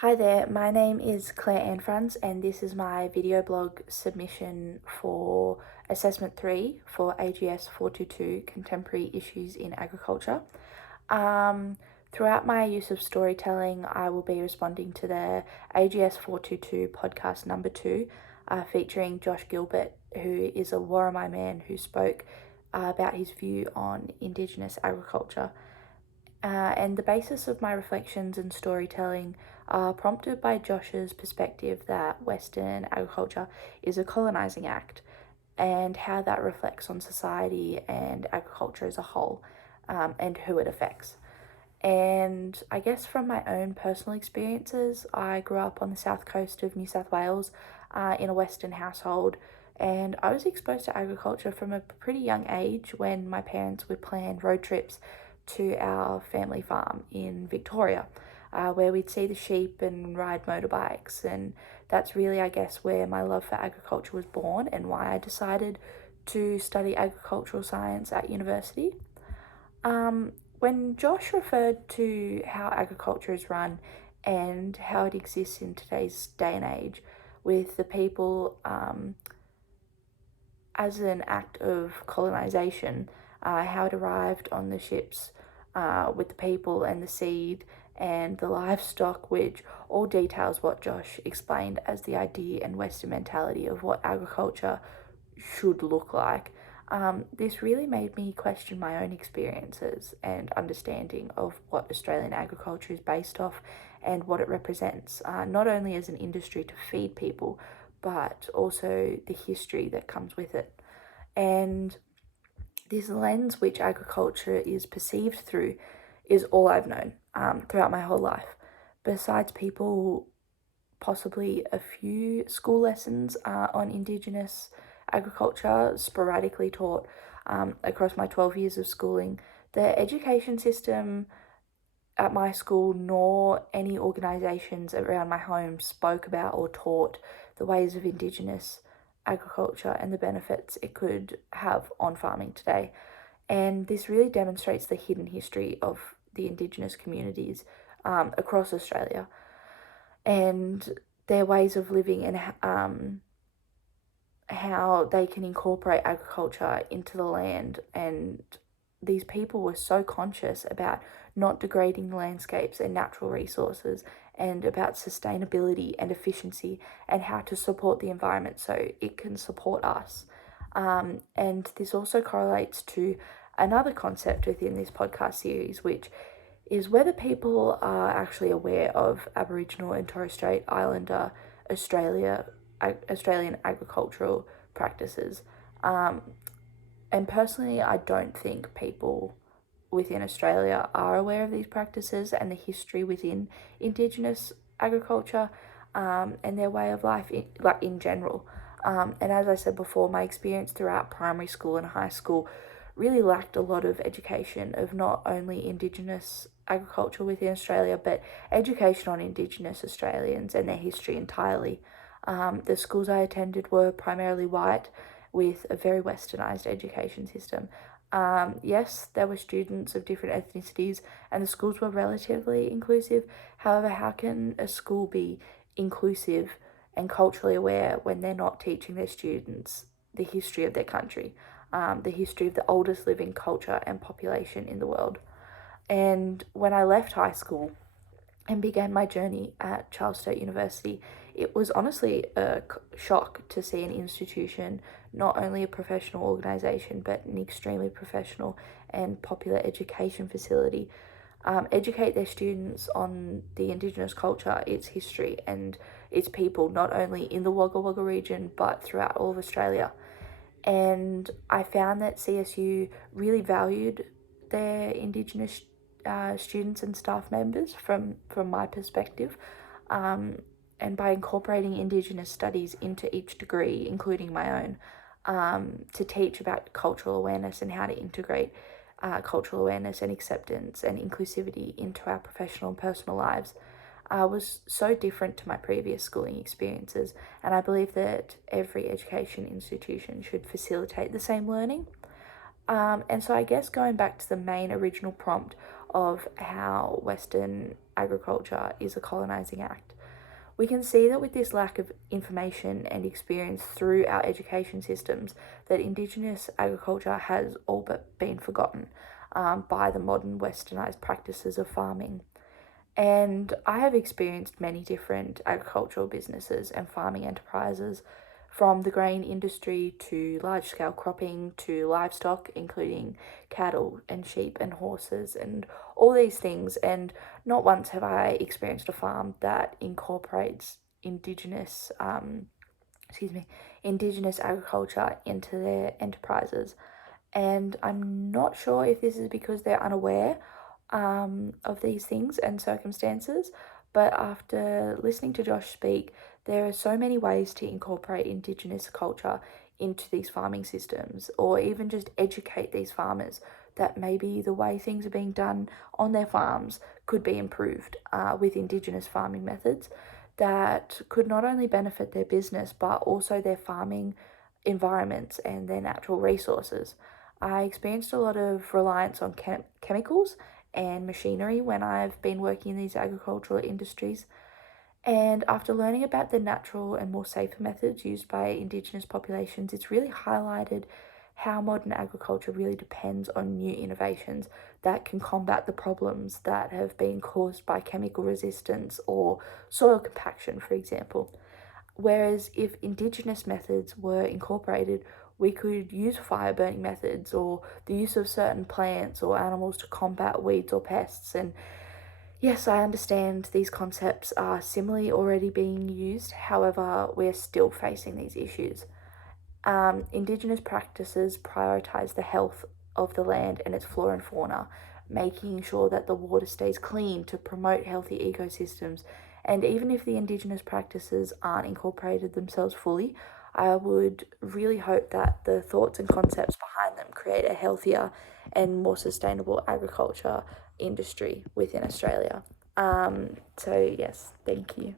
Hi there, my name is Claire Ann Franz, and this is my video blog submission for Assessment 3 for AGS422 Contemporary Issues in Agriculture. Throughout my use of storytelling, I will be responding to the AGS422 podcast number 2, featuring Josh Gilbert, who is a Warramai man who spoke about his view on Indigenous agriculture. And the basis of my reflections and storytelling are prompted by Josh's perspective that Western agriculture is a colonizing act and how that reflects on society and agriculture as a whole, and who it affects. And I guess from my own personal experiences, I grew up on the south coast of New South Wales in a Western household, and I was exposed to agriculture from a pretty young age when my parents would plan road trips to our family farm in Victoria, where we'd see the sheep and ride motorbikes. And that's really, I guess, where my love for agriculture was born and why I decided to study agricultural science at university. When Josh referred to how agriculture is run and how it exists in today's day and age, with the people as an act of colonization, how it arrived on the ships with the people and the seed and the livestock, which all details what Josh explained as the idea and Western mentality of what agriculture should look like. This really made me question my own experiences and understanding of what Australian agriculture is based off and what it represents, not only as an industry to feed people, but also the history that comes with it. And this lens which agriculture is perceived through is all I've known throughout my whole life. Besides people, possibly a few school lessons on Indigenous agriculture sporadically taught across my 12 years of schooling, the education system at my school nor any organisations around my home spoke about or taught the ways of Indigenous agriculture and the benefits it could have on farming today. And this really demonstrates the hidden history of the Indigenous communities across Australia and their ways of living and how they can incorporate agriculture into the land. And these people were so conscious about not degrading landscapes and natural resources and about sustainability and efficiency and how to support the environment so it can support us. And this also correlates to another concept within this podcast series, which is whether people are actually aware of Aboriginal and Torres Strait Islander Australian agricultural practices. And personally, I don't think people within Australia are aware of these practices and the history within Indigenous agriculture and their way of life in general. And as I said before, my experience throughout primary school and high school really lacked a lot of education of not only Indigenous agriculture within Australia, but education on Indigenous Australians and their history entirely. The schools I attended were primarily white with a very westernised education system. Yes, there were students of different ethnicities and the schools were relatively inclusive. However, how can a school be inclusive and culturally aware when they're not teaching their students the history of their country, the history of the oldest living culture and population in the world? And when I left high school and began my journey at Charles Sturt University, it was honestly a shock to see an institution, not only a professional organisation, but an extremely professional and popular education facility, educate their students on the Indigenous culture, its history, and its people, not only in the Wagga Wagga region, but throughout all of Australia. And I found that CSU really valued their Indigenous students and staff members from my perspective, and by incorporating Indigenous studies into each degree, including my own, to teach about cultural awareness and how to integrate cultural awareness and acceptance and inclusivity into our professional and personal lives, was so different to my previous schooling experiences. And I believe that every education institution should facilitate the same learning. And so I guess going back to the main original prompt of how Western agriculture is a colonising act. We can see that with this lack of information and experience through our education systems, that Indigenous agriculture has all but been forgotten by the modern westernised practices of farming. And I have experienced many different agricultural businesses and farming enterprises, from the grain industry to large scale cropping to livestock, including cattle and sheep and horses and all these things. And not once have I experienced a farm that incorporates indigenous agriculture into their enterprises. And I'm not sure if this is because they're unaware of these things and circumstances, but after listening to Josh speak, there are so many ways to incorporate Indigenous culture into these farming systems, or even just educate these farmers that maybe the way things are being done on their farms could be improved with Indigenous farming methods that could not only benefit their business but also their farming environments and their natural resources. I experienced a lot of reliance on chemicals and machinery when I've been working in these agricultural industries. And after learning about the natural and more safer methods used by Indigenous populations, it's really highlighted how modern agriculture really depends on new innovations that can combat the problems that have been caused by chemical resistance or soil compaction, for example. Whereas if Indigenous methods were incorporated, we could use fire burning methods or the use of certain plants or animals to combat weeds or pests. And yes, I understand these concepts are similarly already being used, however, we're still facing these issues. Indigenous practices prioritise the health of the land and its flora and fauna, making sure that the water stays clean to promote healthy ecosystems. And even if the Indigenous practices aren't incorporated themselves fully, I would really hope that the thoughts and concepts behind them create a healthier and more sustainable agriculture industry within Australia. So, yes, thank you.